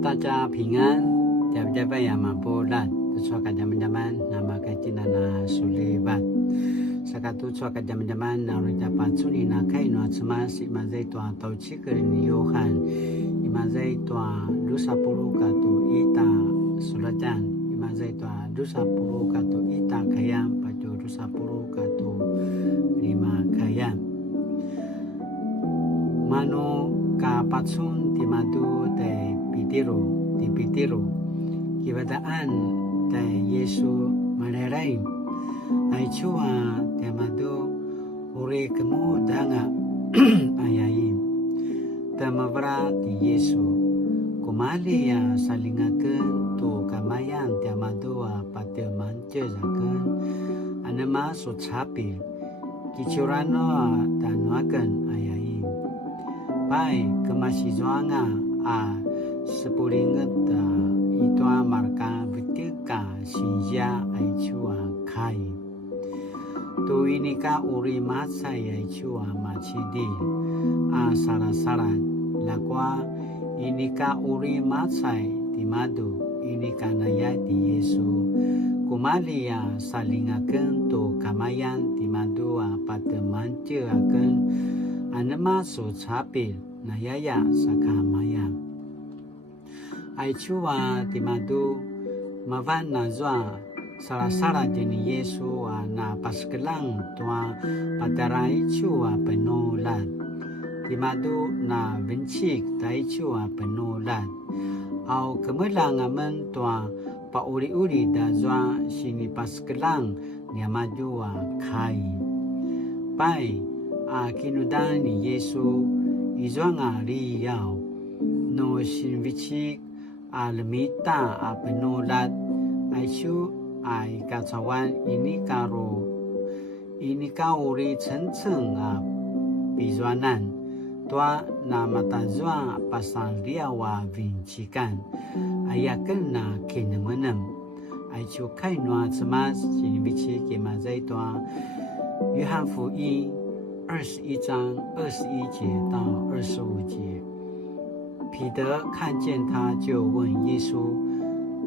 大家平安，jabat-jabat yang mampu dan tujuan jaman-jaman nama katinana sulibat. Sakatu tujuan jaman-jaman naru japat suni na kainu atmas imazai tua tau cikerin Yohan imazai tua dosa puluh katu ita sulatan imazai tua dosa puluh katu ita kayam pacu dosa puluh katu lima kayam. Manu kapatsun timadu te Pitiru kibadaan te Yesu Marerai ay chua temadu uri kemu danga ayain temabra ti Yesu kumali ya salingaken tu kamayan temadu pate mancezaken anema sucapi kicurano tanuaken ayain pai kemasizwanga sepulinget itwa marka vitika sinja aichua kai tu inika uri matsai aichua machidi sara lakwa inika uri matsai timadu inika naya di Yesu kumali ya salingaken tu kamayan timadu patemanche aken anema su capil nayaya sakamaya aichua timadu mavan nazwa sara jeni Yesu na paskelang tua patarai chua penulat timadu na vincik tai chua penulat au kemelang amen tua pa uri dazwa sini paskelang niamajua kai pai kinudani Yesu izwanga riyao no sinvichik almita penulat aichu ai kacawan ini kauri cenceng bizwanan tua nama tazwa pasal dia wa vincikan ayaken na kinemenem aichu kainwa cemas sinvichik kemazai tua 约翰福音21章21节到25节，彼得看见他，就问耶稣：“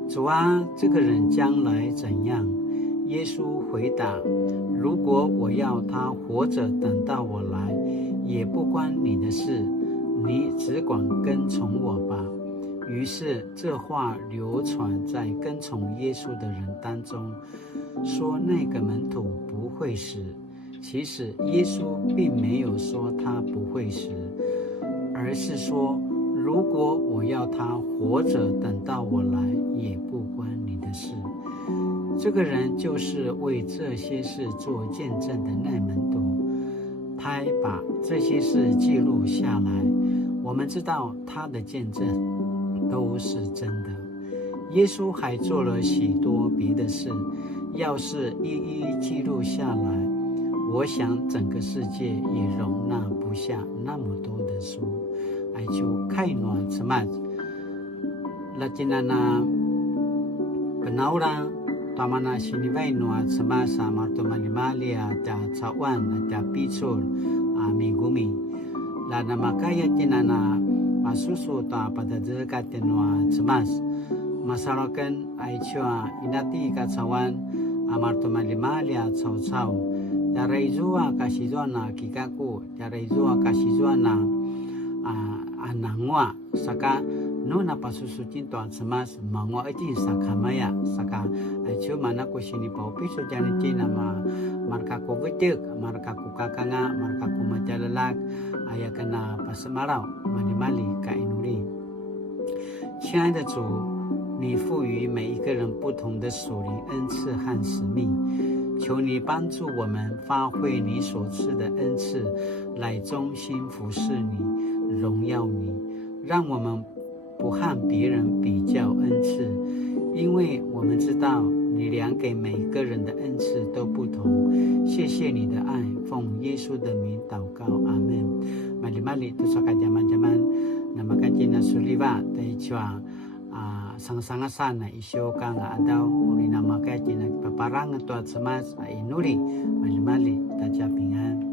主啊，这个人将来怎样？”耶稣回答：“如果我要他活着等到我来，也不关你的事，你只管跟从我吧。”于是这话流传在跟从耶稣的人当中，说那个门徒不会死。其实耶稣并没有说他不会死，而是说如果我要他活着等到我来，也不关你的事。这个人就是为这些事做见证的那门徒，他把这些事记录下来，我们知道他的见证都是真的。耶稣还做了许多别的事，要是一一记录下来，我想整个世界也容纳不下那么多的书。aichu kainwa cemas lacinana penaura tamana sinivainwa cemas martumalimalia ta cawan ta picul migumi la namakaya cinana pasusu ta pada zekatenwa cemas masarakan aichu indati kacawan martumalimalia cau Jaraizua kasizwana kikaku jaraizua kasizwana anangwa saka nuna pasusu cinto semas mangwa iti sakamaya saka aichu mana ku sini pau piso jani cina marka ku betek marka ku kakanga marka ku majalalak ayakana pasemarau mali ka inuri。 亲爱的主，你赋予每一个人不同的属灵恩赐和使命，求你帮助我们发挥你所赐的恩赐，来忠心服侍你，荣耀你，让我们不和别人比较恩赐，因为我们知道你量给每个人的恩赐都不同。谢谢你的爱，奉耶稣的名祷告，阿门。Mali-mali tu saka zaman-zaman na makajina suliva tayo chua sang-sanga sana isyo ka nga adaw uri na makajina paparang to at samas inuri mali-mali tajapingan